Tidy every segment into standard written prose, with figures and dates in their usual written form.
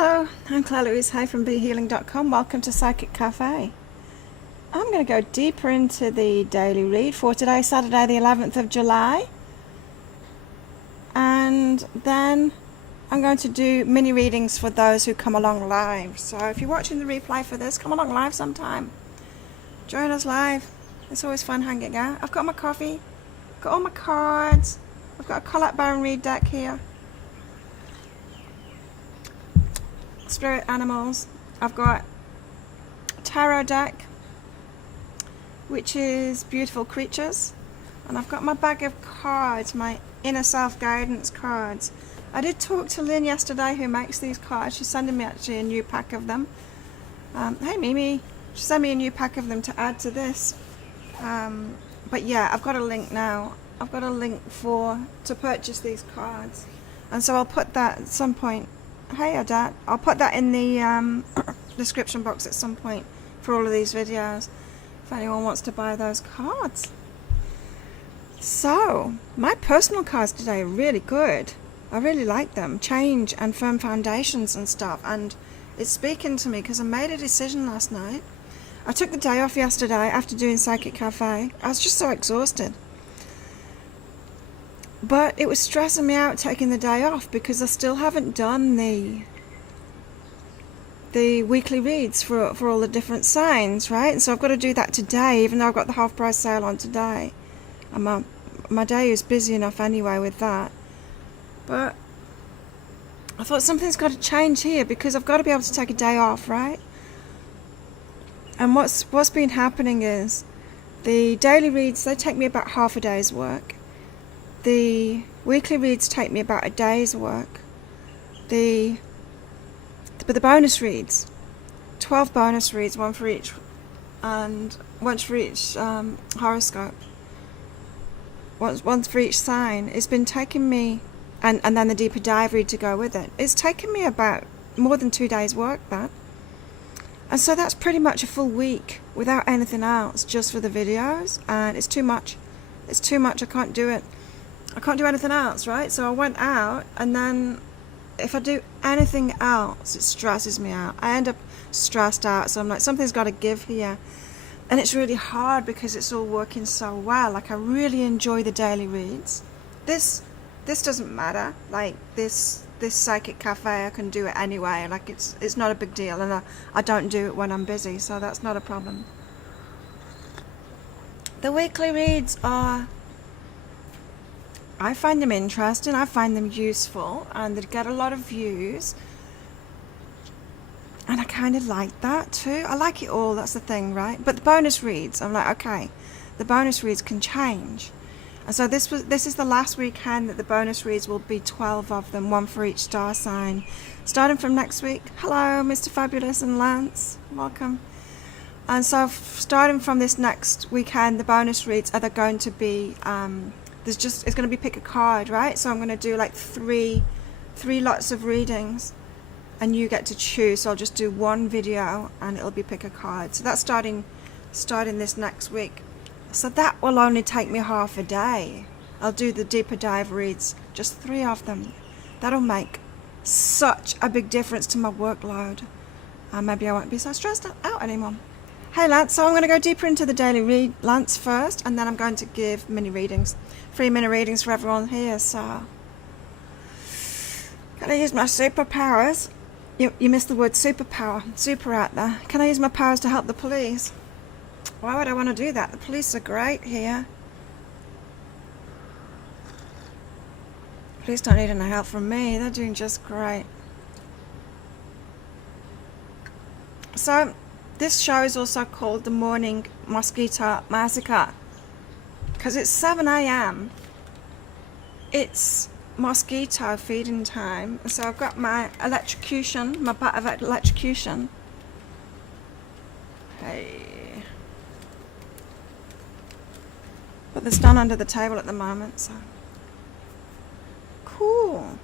Hello, I'm Claire Louise Hay from BeHealing.com. Welcome to Psychic Cafe. I'm going to go deeper into the daily read for today, Saturday the 11th of July. And then I'm going to do mini readings for those who come along live. So if you're watching the replay for this, come along live sometime. Join us live. It's always fun hanging out. I've got my coffee, got all my cards. I've got a Colette Baron read deck here. Spirit animals. I've got tarot deck, which is beautiful creatures, and I've got my bag of cards, my inner self guidance cards. I did talk to Lynn yesterday, who makes these cards. She's sending me actually a new pack of them. Hey Mimi, she sent me a new pack of them to add to this. But yeah, I've got a link now. I've got a link to purchase these cards, and so I'll put that at some point. Hey Adat, I'll put that in the description box at some point for all of these videos if anyone wants to buy those cards. So, my personal cards today are really good. I really like them. Change and firm foundations and stuff, and it's speaking to me because I made a decision last night. I took the day off yesterday after doing Psychic Cafe. I was just so exhausted. But it was stressing me out taking the day off because I still haven't done the weekly reads for all the different signs, right? And so I've got to do that today, even though I've got the half price sale on today. And my day is busy enough anyway with that. But I thought something's got to change here because I've got to be able to take a day off, right? And what's been happening is the daily reads, they take me about half a day's work. The weekly reads take me about a day's work. But the bonus reads, 12 bonus reads, one for each, and once for each horoscope, once for each sign. It's been taking me, and then the deeper dive read to go with it. It's taken me about more than 2 days work, that. And so that's pretty much a full week without anything else, just for the videos, and it's too much. It's too much, I can't do it. I can't do anything else, right? So I went out, and then if I do anything else, it stresses me out. I end up stressed out, so I'm like, something's got to give here. And it's really hard because it's all working so well. Like, I really enjoy the daily reads. This doesn't matter. Like, this Psychic Cafe, I can do it anyway. Like, it's not a big deal, and I don't do it when I'm busy, so that's not a problem. The weekly reads I find them interesting, I find them useful, and they get a lot of views. And I kind of like that too. I like it all, that's the thing, right? But the bonus reads, I'm like, okay, the bonus reads can change. And so this is the last weekend that the bonus reads will be 12 of them, one for each star sign. Starting from next week. Hello, Mr. Fabulous and Lance. Welcome. And so starting from this next weekend, the bonus reads are going to be it's going to be pick a card, right? So I'm going to do like three lots of readings, and you get to choose. So I'll just do one video and it'll be pick a card. So that's starting this next week. So that will only take me half a day. I'll do the deeper dive reads, just 3 of them. That'll make such a big difference to my workload. Maybe I won't be so stressed out anymore. Hey Lance, so I'm going to go deeper into the daily read, Lance, first, and then I'm going to give mini readings, free mini readings for everyone here. So, can I use my superpowers? You missed the word superpower, super out there. Can I use my powers to help the police? Why would I want to do that? The police are great here. Police don't need any help from me, they're doing just great. So, this show is also called The Morning Mosquito Massacre because it's 7 a.m. It's mosquito feeding time. So I've got my electrocution, my bat of electrocution. Hey. But there's none under the table at the moment, so. Cool.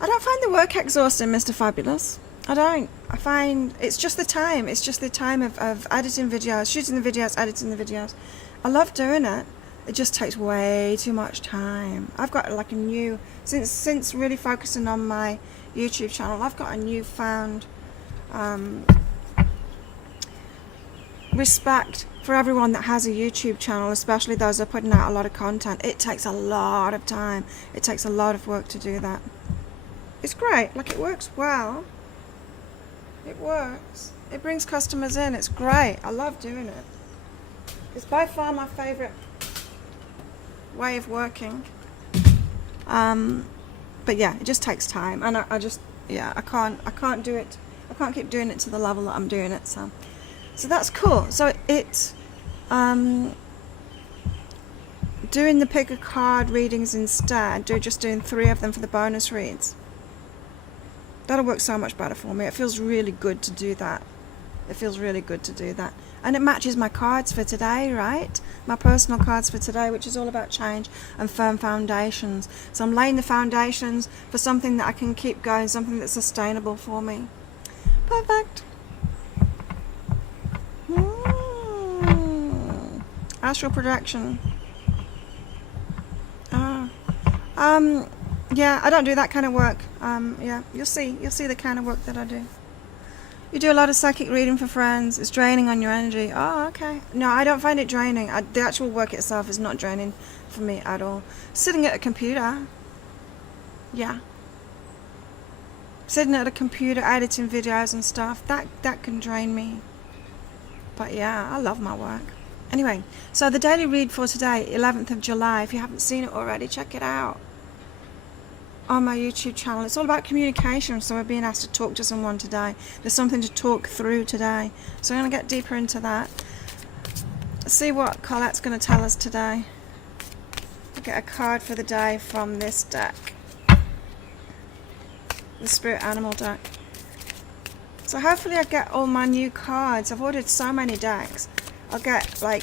I don't find the work exhausting, Mr. Fabulous. I don't. I find it's just the time. It's just the time of editing videos, shooting the videos, editing the videos. I love doing it. It just takes way too much time. I've got like a new, since really focusing on my YouTube channel. I've got a newfound respect for everyone that has a YouTube channel, especially those that are putting out a lot of content. It takes a lot of time. It takes a lot of work to do that. It's great. Like, it works well. It works. It brings customers in. It's great. I love doing it. It's by far my favorite way of working. But yeah, it just takes time, and I just, yeah, I can't do it. I can't keep doing it to the level that I'm doing it. So that's cool. So it's doing the pick a card readings instead. Just doing 3 of them for the bonus reads. That'll work so much better for me. It feels really good to do that. It feels really good to do that. And it matches my cards for today, right? My personal cards for today, which is all about change and firm foundations. So I'm laying the foundations for something that I can keep going, something that's sustainable for me. Perfect. Astral projection. Yeah, I don't do that kind of work. Yeah, you'll see the kind of work that I do. You do a lot of psychic reading for friends. It's draining on your energy. Oh, okay. No, I don't find it draining. The actual work itself is not draining for me at all. Sitting at a computer, yeah. Sitting at a computer, editing videos and stuff, that can drain me. But yeah, I love my work. Anyway, so the daily read for today, 11th of July, if you haven't seen it already, check it out on my YouTube channel. It's all about communication, so we're being asked to talk to someone today. There's something to talk through today. So I'm going to get deeper into that. Let's see what Colette's going to tell us today. I'll get a card for the day from this deck. The Spirit Animal deck. So hopefully I get all my new cards. I've ordered so many decks. I'll get like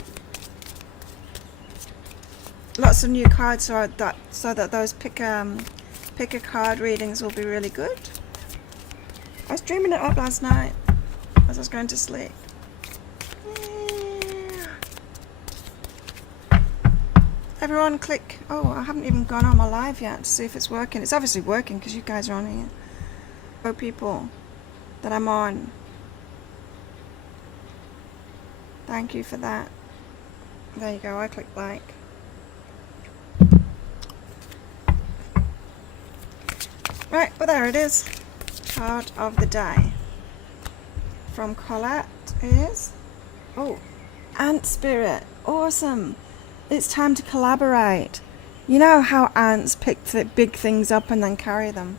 lots of new cards so that those pick a card readings will be really good. I was dreaming it up last night as I was going to sleep. Yeah. Everyone click. Oh, I haven't even gone on my live yet to see if it's working. It's obviously working because you guys are on here. Oh, people that I'm on. Thank you for that. There you go, I clicked like. Right, well there it is. Card of the day from Colette is, oh, Ant Spirit. Awesome. It's time to collaborate. You know how ants pick big things up and then carry them?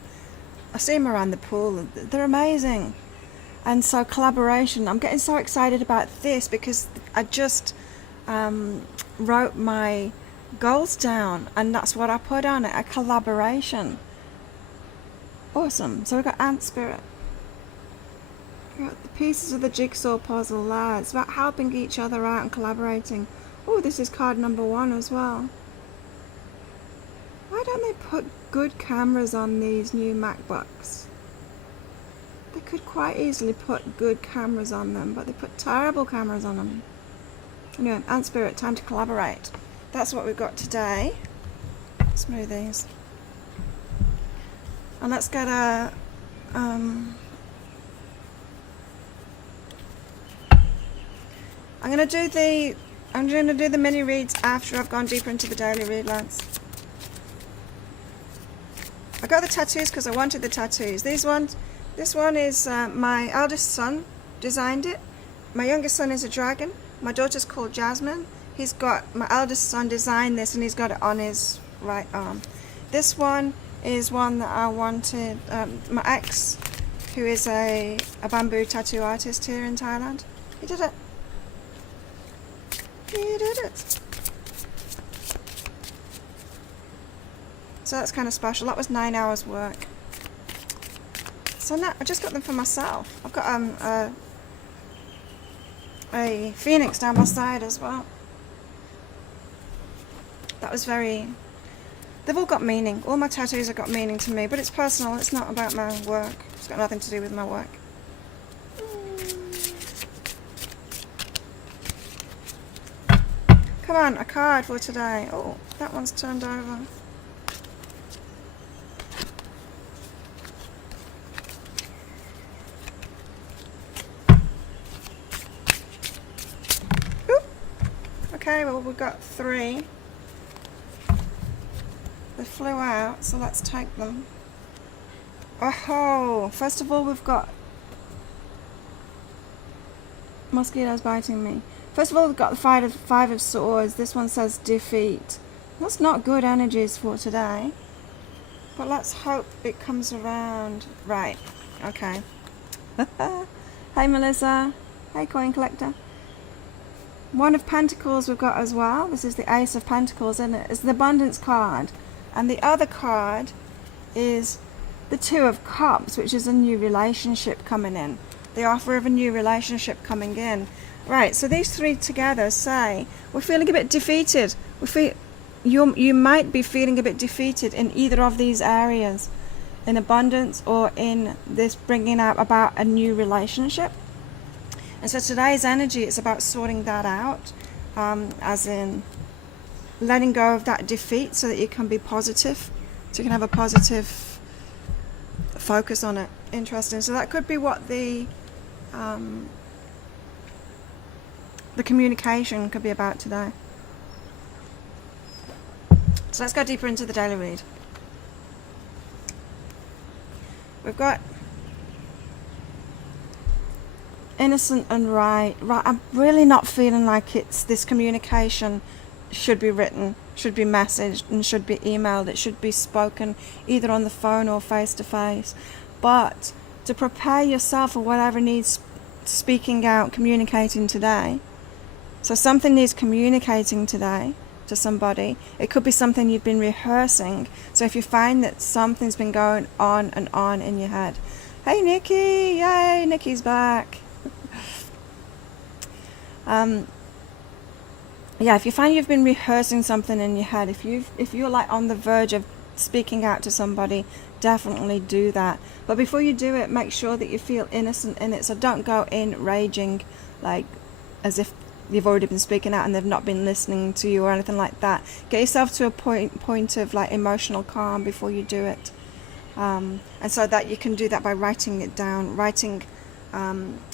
I see them around the pool. They're amazing. And so collaboration. I'm getting so excited about this because I just wrote my goals down and that's what I put on it, a collaboration. Awesome. So we've got Ant Spirit. We've got the pieces of the jigsaw puzzle there. It's about helping each other out and collaborating. Oh, this is card number 1 as well. Why don't they put good cameras on these new MacBooks? They could quite easily put good cameras on them, but they put terrible cameras on them. Anyway, Ant Spirit, time to collaborate. That's what we've got today. Let's move these. And let's get a I'm gonna do the mini reads after I've gone deeper into the daily read, lads. I got the tattoos because I wanted the tattoos. This one is my eldest son designed it. My youngest son is a dragon. My daughter's called Jasmine. My eldest son designed this and he's got it on his right arm. This one is one that I wanted, my ex, who is a bamboo tattoo artist here in Thailand. He did it. He did it. So that's kind of special. That was 9 hours work. So now I just got them for myself. I've got a phoenix down my side as well. That was very... They've all got meaning. All my tattoos have got meaning to me, but it's personal. It's not about my work. It's got nothing to do with my work. Come on, a card for today. Oh, that one's turned over. Okay, well, we've got 3. They flew out, so let's take them. Oh, first of all, we've got mosquitoes biting me. First of all, we've got the five of swords. This one says defeat. That's not good energies for today. But let's hope it comes around. Right. Okay. Hey, Melissa. Hey, Coin Collector. One of Pentacles we've got as well. This is the Ace of Pentacles, isn't it? It's the Abundance card. And the other card is the Two of Cups, which is a new relationship coming in. The offer of a new relationship coming in. Right, so these 3 together say, we're feeling a bit defeated. You might be feeling a bit defeated in either of these areas. In abundance or in this bringing out about a new relationship. And so today's energy is about sorting that out. As in letting go of that defeat so that you can be positive. So you can have a positive focus on it. Interesting. So that could be what the communication could be about today. So let's go deeper into the daily read. We've got innocent and right. I'm really not feeling like it's this communication should be written, should be messaged, and should be emailed. It should be spoken either on the phone or face to face. But to prepare yourself for whatever needs speaking out, communicating today. So something needs communicating today to somebody. It could be something you've been rehearsing. So if you find that something's been going on and on in your head. Hey Nikki, yay, Nikki's back. Yeah, if you find you've been rehearsing something in your head, if you're like on the verge of speaking out to somebody, definitely do that. But before you do it, make sure that you feel innocent in it. So don't go in raging, like as if you've already been speaking out and they've not been listening to you or anything like that. Get yourself to a point of like emotional calm before you do it. And so that you can do that by writing it down, writing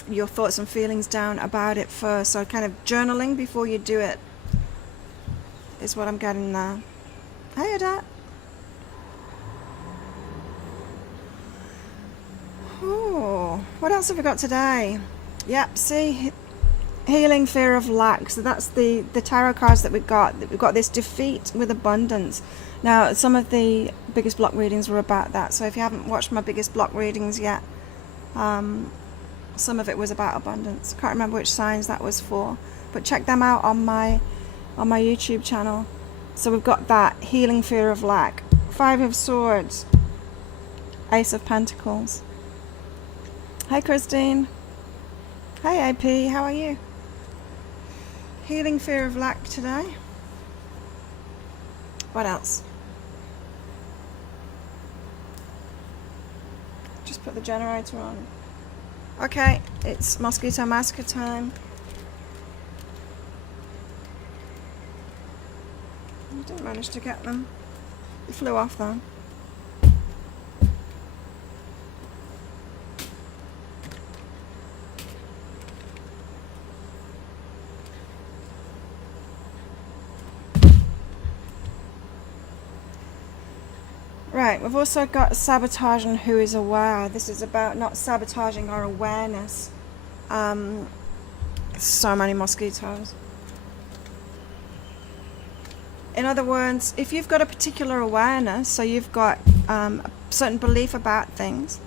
your thoughts and feelings down about it first. So kind of journaling before you do it is what I'm getting there. Hey Odette. Oh, what else have we got today? Yep, see, healing fear of lack. So that's the tarot cards that we've got. We've got this defeat with abundance. Now, some of the biggest block readings were about that. So if you haven't watched my biggest block readings yet, some of it was about abundance. Can't remember which signs that was for, but check them out on my YouTube channel. So we've got that healing fear of lack, 5 of Swords, Ace of Pentacles. Hey Christine. Hey AP, how are you? Healing fear of lack today. What else? Just put the generator on. Okay, it's Mosquito Massacre time. I didn't manage to get them. They flew off though. Right, we've also got sabotage and who is aware. This is about not sabotaging our awareness. So many mosquitoes. In other words, if you've got a particular awareness, so you've got a certain belief about things,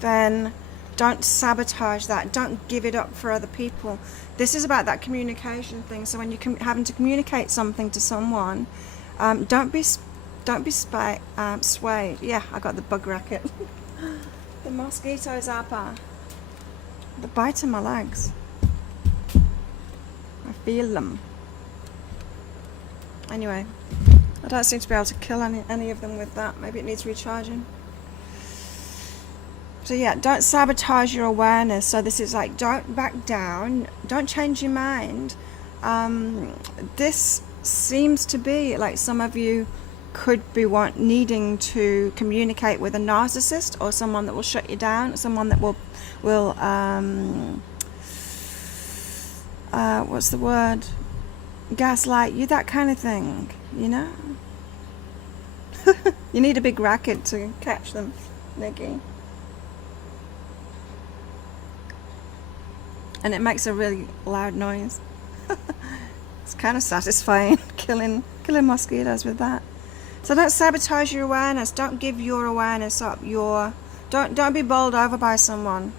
then don't sabotage that. Don't give it up for other people. This is about that communication thing. So when you're having to communicate something to someone, don't be swayed. Yeah, I got the bug racket. The mosquitoes up. They're biting my legs. I feel them. Anyway, I don't seem to be able to kill any of them with that. Maybe it needs recharging. So yeah, don't sabotage your awareness. So this is like, don't back down, don't change your mind. This seems to be like some of you could be needing to communicate with a narcissist or someone that will shut you down, someone that will what's the word? Gaslight you, that kind of thing, you know? You need a big racket to catch them, Nikki. And it makes a really loud noise. It's kind of satisfying killing mosquitoes with that. So don't sabotage your awareness. Don't give your awareness up. Don't be bowled over by someone.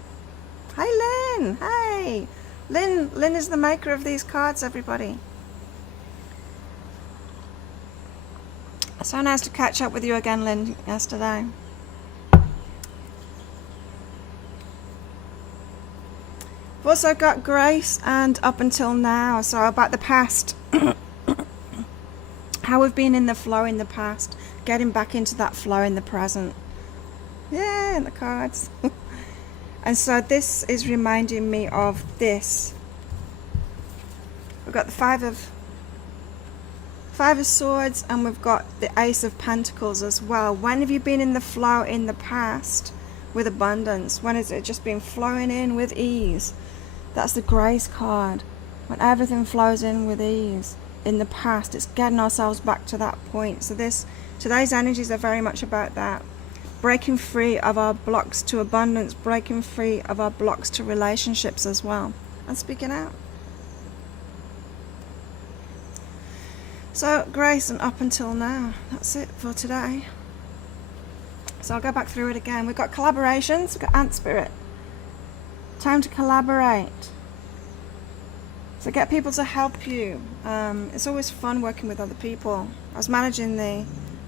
Hey Lynn, hey. Lynn is the maker of these cards, everybody. So nice to catch up with you again, Lynn, yesterday. We've also got Grace and Up Until Now, so about the past. How we've been in the flow in the past, getting back into that flow in the present. Yeah, the cards. And so this is reminding me of this. We've got the Five of Swords, and we've got the Ace of Pentacles as well. When have you been in the flow in the past with abundance? When has it just been flowing in with ease? That's the Grace card. When everything flows in with ease. In the past, it's getting ourselves back to that point. So today's energies are very much about that. Breaking free of our blocks to abundance, breaking free of our blocks to relationships as well. And speaking out. So, Grace and Up Until Now. That's it for today. So I'll go back through it again. We've got collaborations. We've got Ant Spirit. Time to collaborate. So get people to help you. It's always fun working with other people. I was managing the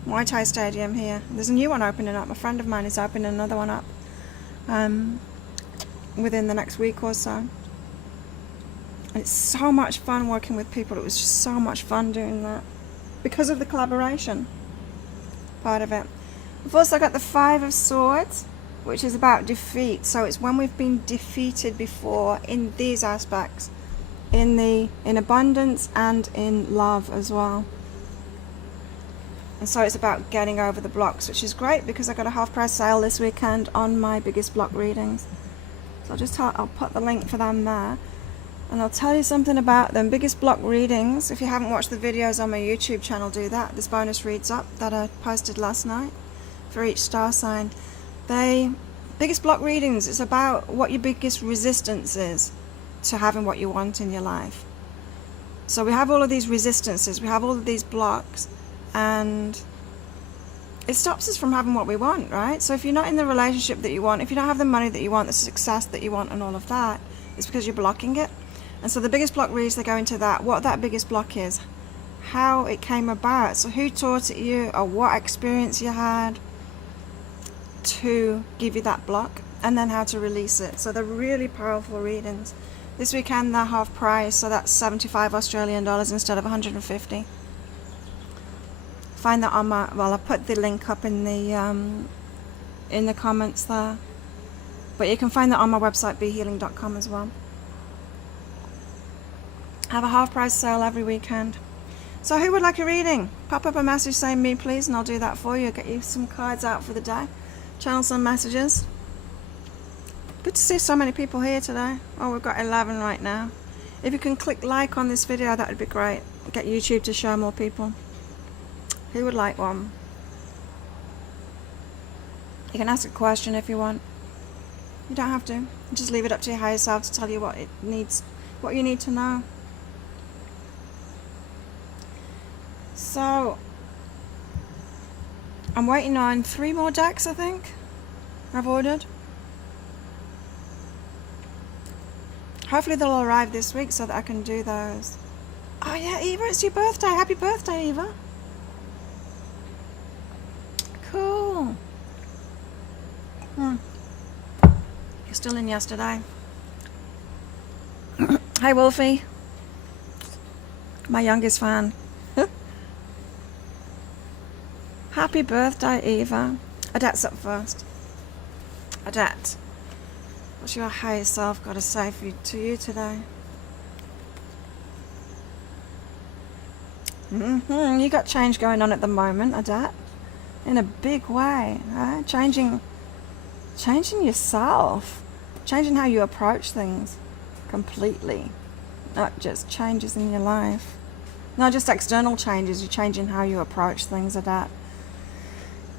Muay Thai stadium here. There's a new one opening up. A friend of mine is opening another one up within the next week or so. And it's so much fun working with people. It was just so much fun doing that because of the collaboration part of it. We've also got the Five of Swords, which is about defeat. So it's when we've been defeated before in these aspects. In abundance and in love as well. And so it's about getting over the blocks, which is great because I got a half price sale this weekend on my biggest block readings. So I'll put the link for them there, and I'll tell you something about them. Biggest block readings, if you haven't watched the videos on my YouTube channel, do that. There's bonus reads up that I posted last night for each star sign. Biggest block readings, it's about what your biggest resistance is to having what you want in your life. So we have all of these resistances, we have all of these blocks, and it stops us from having what we want, right? So if you're not in the relationship that you want, if you don't have the money that you want, the success that you want and all of that, it's because you're blocking it. And so the biggest block reads, they go into that, what that biggest block is, how it came about, so who taught it you, or what experience you had to give you that block, and then how to release it. So they're really powerful readings. This weekend they're half price, so that's 75 Australian dollars instead of 150. Find that on my, well, I put the link up in the comments there. But you can find that on my website, behealing.com as well. Have a half price sale every weekend. So who would like a reading? Pop up a message saying me please, and I'll do that for you. Get you some cards out for the day. Channel some messages. Good to see so many people here today. Oh, we've got 11 right now. If you can click like on this video, that would be great. Get YouTube to show more people. Who would like one? You can ask a question if you want. You don't have to. Just leave it up to your higher self to tell you what you need to know. So I'm waiting on 3 more decks, I think I've ordered. Hopefully they'll arrive this week so that I can do those. Oh yeah, Eva, it's your birthday. Happy birthday, Eva. Cool. You're still in yesterday. Hey, Wolfie. My youngest fan. Happy birthday, Eva. Adette's up first. Adette, what's your higher self got to say to you today? You got change going on at the moment, Adette. In a big way, right? Changing yourself. Changing how you approach things completely. not just changes in your life. Not just external changes, you're changing how you approach things like that.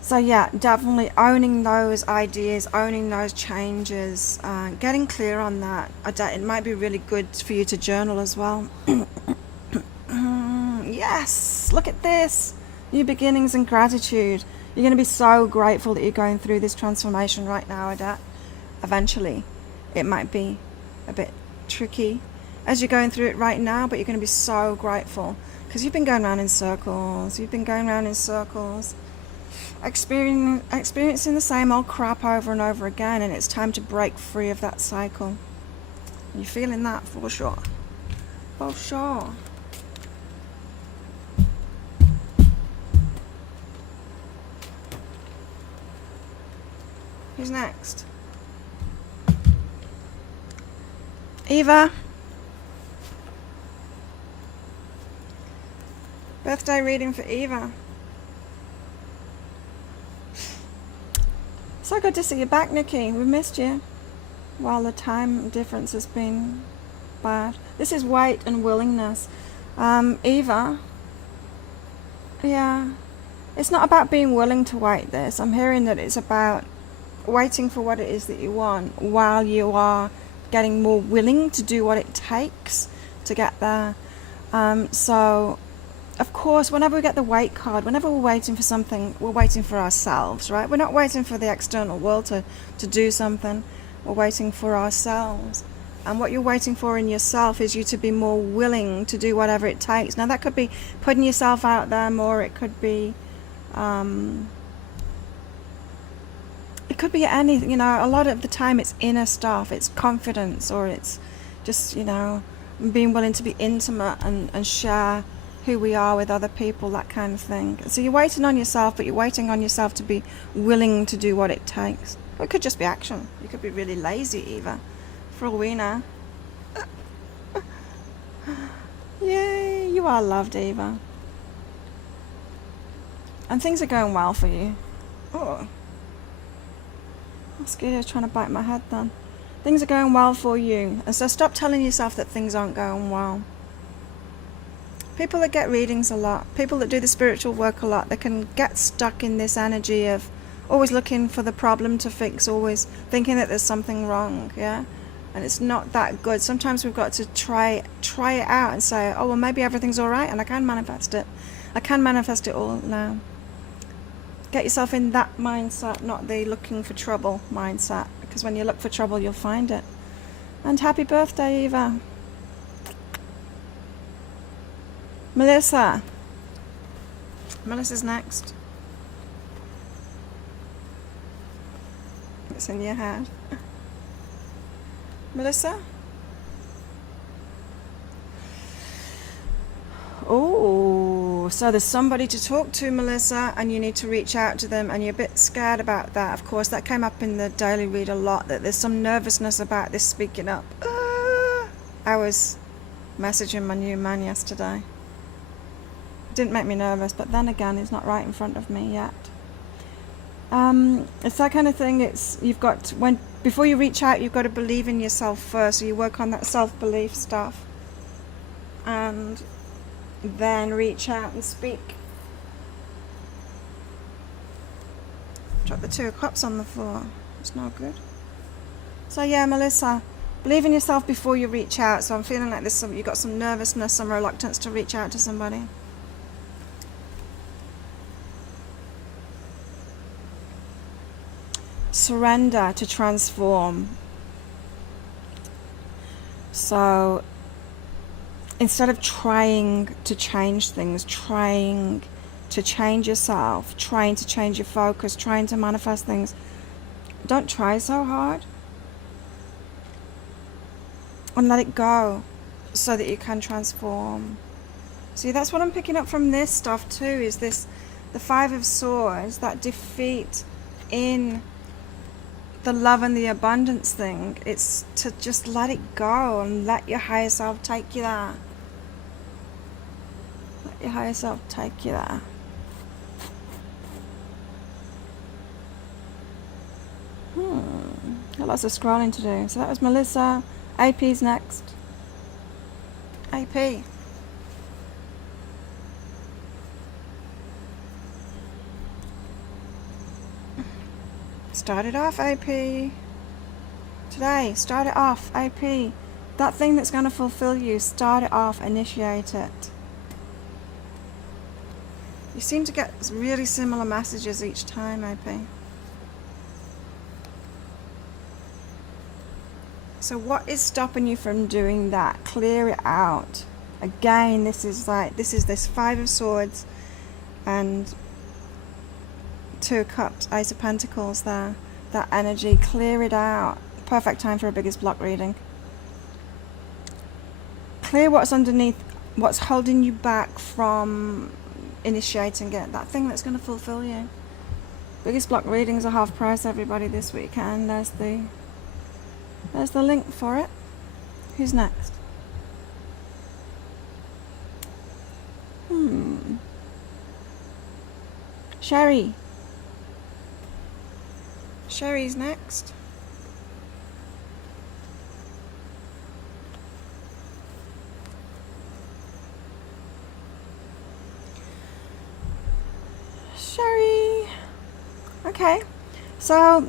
So yeah, definitely owning those ideas, owning those changes, getting clear on that. It might be really good for you to journal as well. Yes, look at this. New beginnings and gratitude. You're going to be so grateful that you're going through this transformation right now, Adat. Eventually, it might be a bit tricky as you're going through it right now, but you're going to be so grateful because you've been going around in circles. You've been going around in circles, experiencing the same old crap over and over again, and it's time to break free of that cycle. You're feeling that for sure. For sure. Who's next? Eva. Birthday reading for Eva. So good to see you back, Nikki. We missed you while the time difference has been bad. This is weight and willingness. Eva. Yeah. It's not about being willing to wait this. I'm hearing that it's about waiting for what it is that you want while you are getting more willing to do what it takes to get there. So of course, whenever we get the wait card, whenever we're waiting for something, we're waiting for ourselves, right? We're not waiting for the external world to do something. We're waiting for ourselves. And what you're waiting for in yourself is you to be more willing to do whatever it takes. Now that could be putting yourself out there more. It could be anything, a lot of the time it's inner stuff, it's confidence, or it's just, being willing to be intimate and share who we are with other people, that kind of thing. So you're waiting on yourself, but you're waiting on yourself to be willing to do what it takes. Or it could just be action. You could be really lazy, Eva, for all we know. Yay, you are loved, Eva. And things are going well for you. Oh. Mosquito's trying to bite my head then. Things are going well for you. And so stop telling yourself that things aren't going well. People that get readings a lot, people that do the spiritual work a lot, they can get stuck in this energy of always looking for the problem to fix, always thinking that there's something wrong, yeah? And it's not that good. Sometimes we've got to try it out and say, oh, well, maybe everything's all right and I can manifest it. I can manifest it all now. Get yourself in that mindset, not the looking for trouble mindset, because when you look for trouble, you'll find it. And happy birthday, Eva. Melissa. Melissa's next. It's in your head. Melissa? Oh, so there's somebody to talk to, Melissa, and you need to reach out to them, and you're a bit scared about that. Of course, that came up in the daily read a lot, that there's some nervousness about this speaking up. I was messaging my new man yesterday. It didn't make me nervous, but then again, he's not right in front of me yet. It's that kind of thing. Before you reach out, you've got to believe in yourself first. So you work on that self-belief stuff, and then reach out and speak. Drop the 2 of Cups on the floor. It's not good. So yeah, Melissa, believe in yourself before you reach out. So I'm feeling like you've got some nervousness, some reluctance to reach out to somebody. Surrender to transform. So instead of trying to change things, trying to change yourself, trying to change your focus, trying to manifest things, don't try so hard. And let it go so that you can transform. See, that's what I'm picking up from this stuff too, is the 5 of Swords, that defeat in the love and the abundance thing. It's to just let it go and let your higher self take you there. Let your higher self take you there. Got lots of scrolling to do. So that was Melissa. AP's next. AP. Start it off, AP. Today, start it off, AP. That thing that's going to fulfill you, start it off, initiate it. You seem to get really similar messages each time, AP. So what is stopping you from doing that? Clear it out. Again, this is this Five of Swords and Two of Cups, Ace of Pentacles there. That energy, clear it out. Perfect time for a biggest block reading. Clear what's underneath, what's holding you back from initiating it. That thing that's going to fulfill you. Biggest block readings are half price, everybody, this weekend. There's the link for it. Who's next? Sherry. Sherry's next. Sherry. Okay. So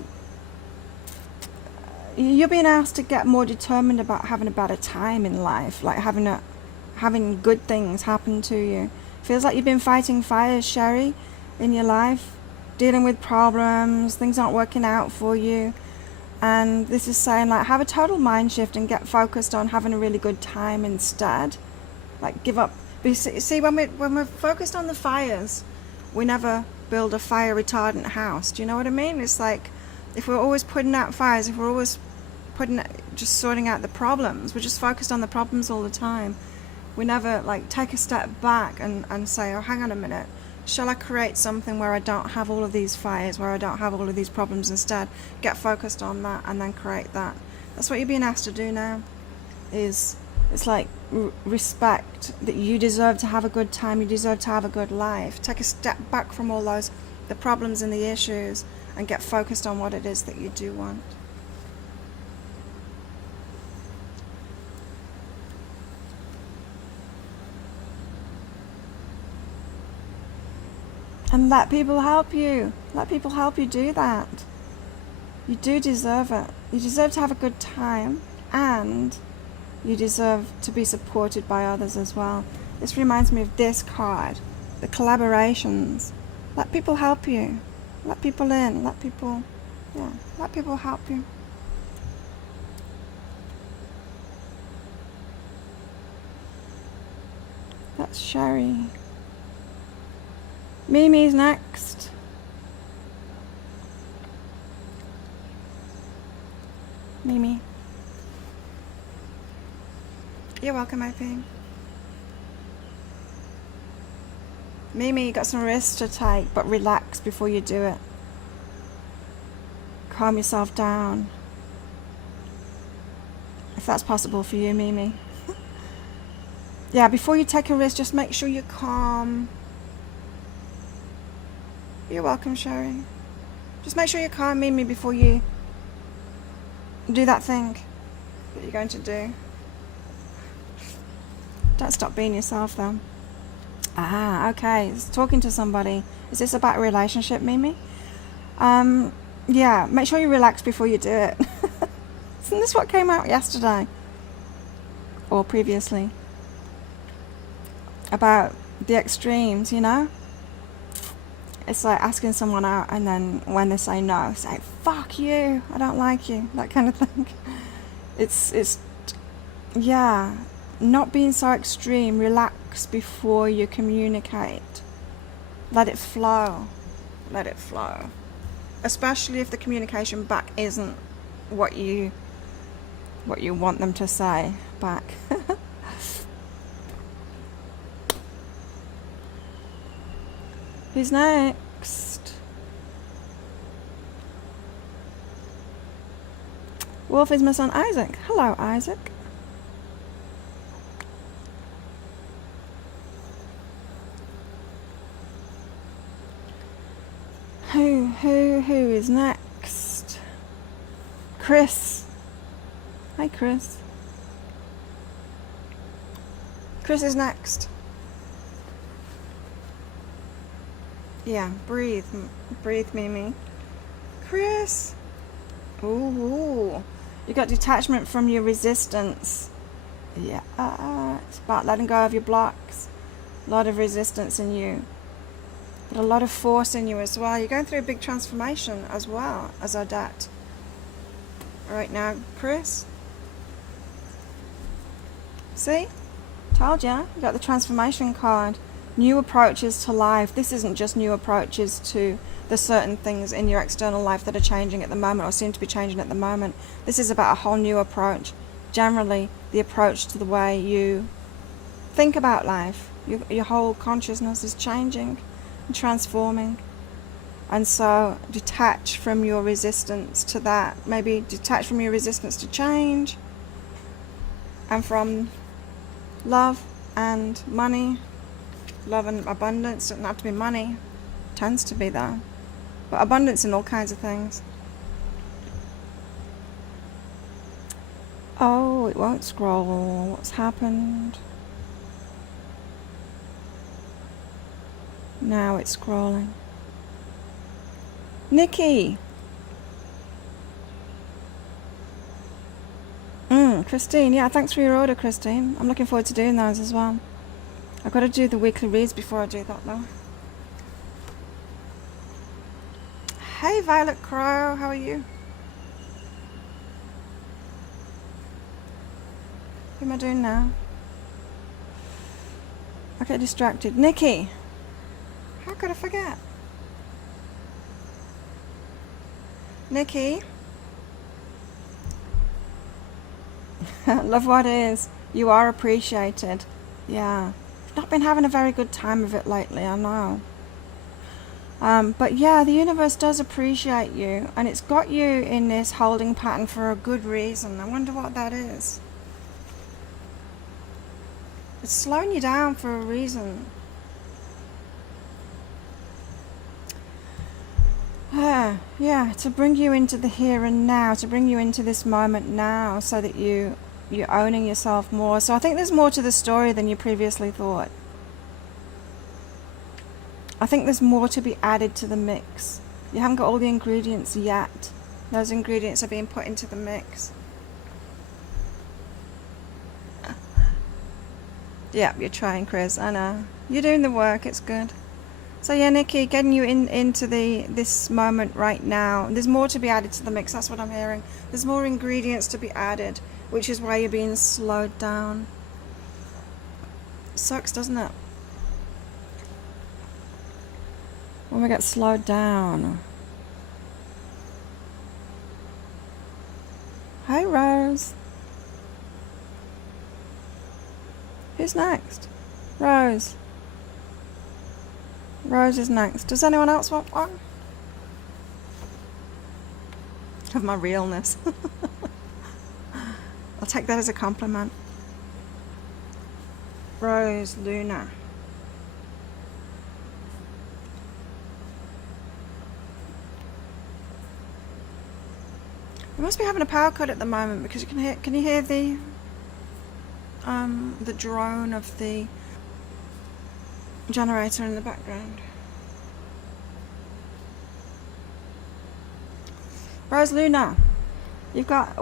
you're being asked to get more determined about having a better time in life, like having good things happen to you. Feels like you've been fighting fires, Sherry, in your life, dealing with problems, things aren't working out for you. And this is saying, like, have a total mind shift and get focused on having a really good time instead. Like, give up. See, when we're focused on the fires, we never build a fire retardant house. Do you know what I mean? It's like, if we're always putting out fires, if we're always just sorting out the problems, we're just focused on the problems all the time. We never, like, take a step back and say, oh, hang on a minute. Shall I create something where I don't have all of these fires, where I don't have all of these problems instead? Get focused on that and then create that. That's what you're being asked to do now. It's like respect that you deserve to have a good time, you deserve to have a good life. Take a step back from all the problems and the issues and get focused on what it is that you do want. And let people help you. Let people help you do that. You do deserve it. You deserve to have a good time, and you deserve to be supported by others as well. This reminds me of this card, the collaborations. Let people help you. Let people in. Let people help you. That's Sherry. Mimi's next. Mimi. You're welcome, IP. Mimi, you got some risks to take, but relax before you do it. Calm yourself down. If that's possible for you, Mimi. Yeah, before you take a risk, just make sure you're calm. You're welcome, Sherry. Just make sure you're calm, Mimi, before you do that thing that you're going to do. Don't stop being yourself, though. Ah, okay. It's talking to somebody. Is this about a relationship, Mimi? Yeah, make sure you relax before you do it. Isn't this what came out yesterday? Or previously? About the extremes, you know? It's like asking someone out and then when they say no, say, fuck you, I don't like you, that kind of thing. It's yeah, not being so extreme. Relax before you communicate. Let it flow. Let it flow. Especially if the communication back isn't what you want them to say back. Who's next? Wolf is my son Isaac. Hello, Isaac. Who is next? Chris. Hi, Chris. Chris is next. Yeah, breathe. Breathe, Mimi. Chris. Ooh. You got detachment from your resistance. Yeah. It's about letting go of your blocks. A lot of resistance in you. But a lot of force in you as well. You're going through a big transformation as well as Odette. Right now, Chris. See? Told ya. You got the transformation card. New approaches to life. This isn't just new approaches to the certain things in your external life that are changing at the moment or seem to be changing at the moment. This is about a whole new approach. Generally, the approach to the way you think about life. Your whole consciousness is changing and transforming. And so detach from your resistance to that. Maybe detach from your resistance to change and from love and money. Love and abundance. Doesn't have to be money. Tends to be though. But abundance in all kinds of things. Oh, it won't scroll. What's happened? Now it's scrolling. Nikki! Christine. Yeah, thanks for your order, Christine. I'm looking forward to doing those as well. I've got to do the weekly reads before I do that though. Hey Violet Crow, how are you? What am I doing now? I get distracted. Nikki! How could I forget? Nikki? Love what is. You are appreciated. Yeah. Not been having a very good time of it lately, I know. But yeah, the universe does appreciate you, and it's got you in this holding pattern for a good reason. I wonder what that is. It's slowing you down for a reason. Yeah, to bring you into the here and now, to bring you into this moment now, so that you're owning yourself more. So I think there's more to the story than you previously thought. I think there's more to be added to the mix. You haven't got all the ingredients yet. Those ingredients are being put into the mix. Yeah, you're trying, Chris. I know. You're doing the work. It's good. So yeah, Nikki, getting you into this moment right now. There's more to be added to the mix. That's what I'm hearing. There's more ingredients to be added, which is why you're being slowed down. Sucks, doesn't it? When we get slowed down. Hi, Rose. Who's next? Rose. Rose is next. Does anyone else want one? Of my realness. I'll take that as a compliment. Rose Luna. You must be having a power cut at the moment because you can you hear the drone of the generator in the background. Rose Luna, you've got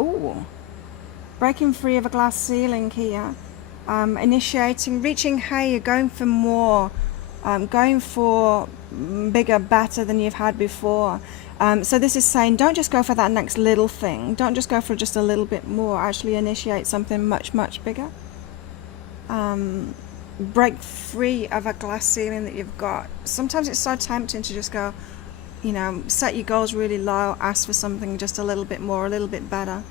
breaking free of a glass ceiling here, initiating, reaching high. You're going for more, going for bigger, better than you've had before. So this is saying don't just go for that next little thing. Don't just go for just a little bit more. Actually initiate something much, much bigger. Break free of a glass ceiling that you've got. Sometimes it's so tempting to just go, set your goals really low, ask for something just a little bit more, a little bit better.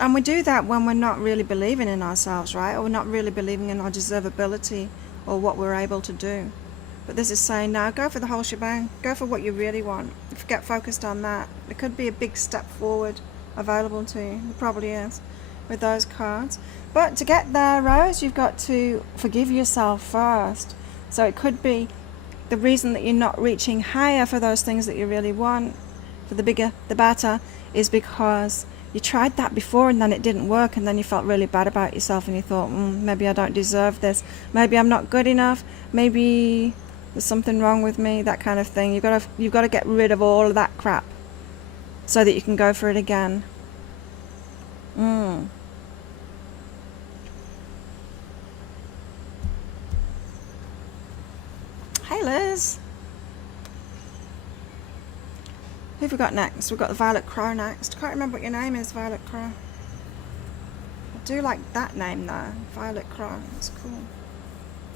And we do that when we're not really believing in ourselves, right? Or we're not really believing in our deservability or what we're able to do. But this is saying, now go for the whole shebang. Go for what you really want. If you get focused on that, it could be a big step forward available to you. It probably is with those cards. But to get there, Rose, you've got to forgive yourself first. So it could be the reason that you're not reaching higher for those things that you really want, for the bigger, the better, is because you tried that before and then it didn't work, and then you felt really bad about yourself and you thought, maybe I don't deserve this, maybe I'm not good enough, maybe there's something wrong with me, that kind of thing. You've got to get rid of all of that crap so that you can go for it again. Hey Liz. Who have we got next? We've got the Violet Crow next. I can't remember what your name is, Violet Crow. I do like that name though, Violet Crow. It's cool.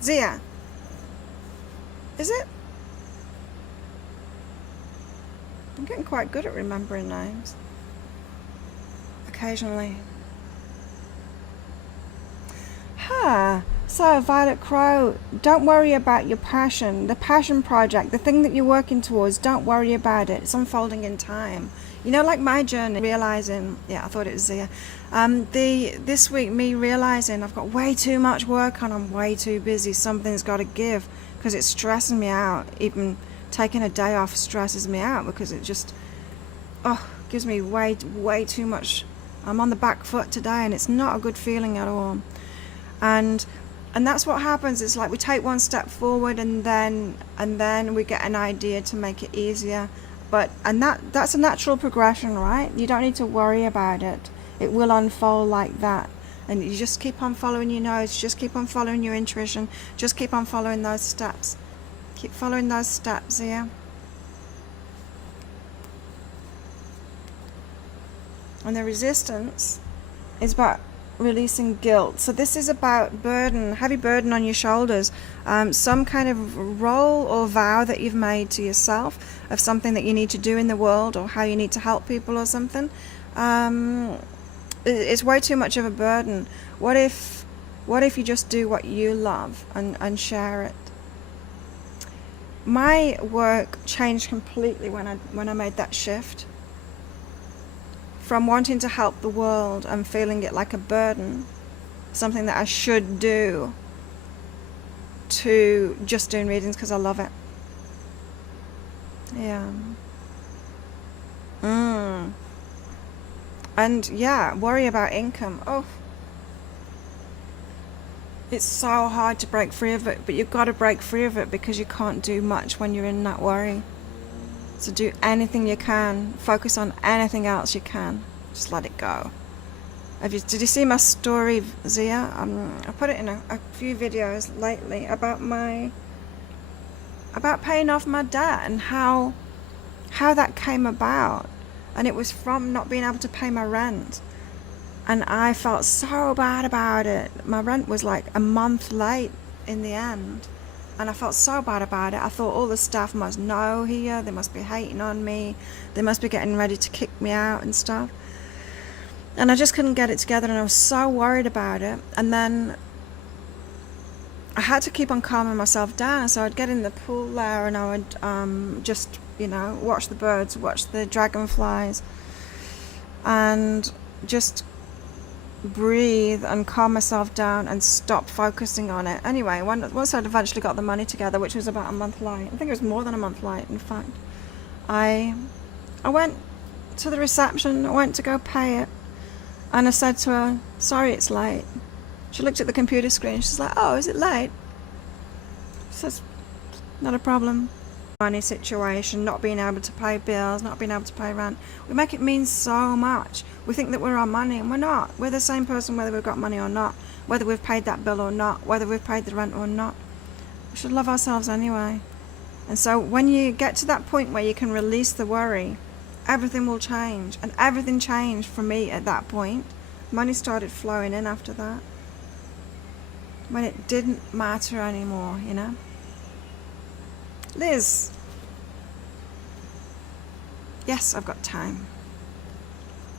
Zia. Is it? I'm getting quite good at remembering names. Occasionally. So Violet Crow, don't worry about your passion, the passion project, the thing that you're working towards. Don't worry about it. It's unfolding in time. You know, like my journey, realizing, I thought it was Zia. This week, me realizing I've got way too much work on. I'm way too busy. Something's got to give, because it's stressing me out. Even taking a day off stresses me out, because it just gives me way too much. I'm on the back foot today, and it's not a good feeling at all. And that's what happens. It's like we take one step forward, and then we get an idea to make it easier. And that's a natural progression, right? You don't need to worry about it. It will unfold like that. And you just keep on following your nose, just keep on following your intuition, just keep on following those steps. Keep following those steps here. And the resistance is about releasing guilt. So this is about burden, heavy burden on your shoulders, some kind of role or vow that you've made to yourself of something that you need to do in the world, or how you need to help people or something. It's way too much of a burden. What if you just do what you love and share it? My work changed completely when I made that shift from wanting to help the world and feeling it like a burden, something that I should do, to just doing readings because I love it. Yeah. And worry about income. It's so hard to break free of it, but you've got to break free of it, because you can't do much when you're in that worry. So do anything you can. Focus on anything else you can. Just let it go. Did you see my story, Zia? I put it in a few videos lately about paying off my debt and how that came about. And it was from not being able to pay my rent. And I felt so bad about it. My rent was like a month late in the end. And I felt so bad about it. I thought all the staff must know here. They must be hating on me. They must be getting ready to kick me out and stuff. And I just couldn't get it together, and I was so worried about it. And then I had to keep on calming myself down. So I'd get in the pool there, and I would just, watch the birds, watch the dragonflies, and just breathe and calm myself down and stop focusing on it. Anyway, once I'd eventually got the money together, which was about a month late, I think it was more than a month late, in fact, I went to the reception. I went to go pay it, and I said to her, sorry, it's late. She looked at the computer screen. She's like, oh, is it late? She says, not a problem. Money situation, not being able to pay bills, not being able to pay rent, we make it mean so much. We think that we're on money, and we're not. We're the same person whether we've got money or not, whether we've paid that bill or not, whether we've paid the rent or not. We should love ourselves anyway. And so when you get to that point where you can release the worry, everything will change. And everything changed for me at that point. Money started flowing in after that, when it didn't matter anymore, Liz. Yes, I've got time.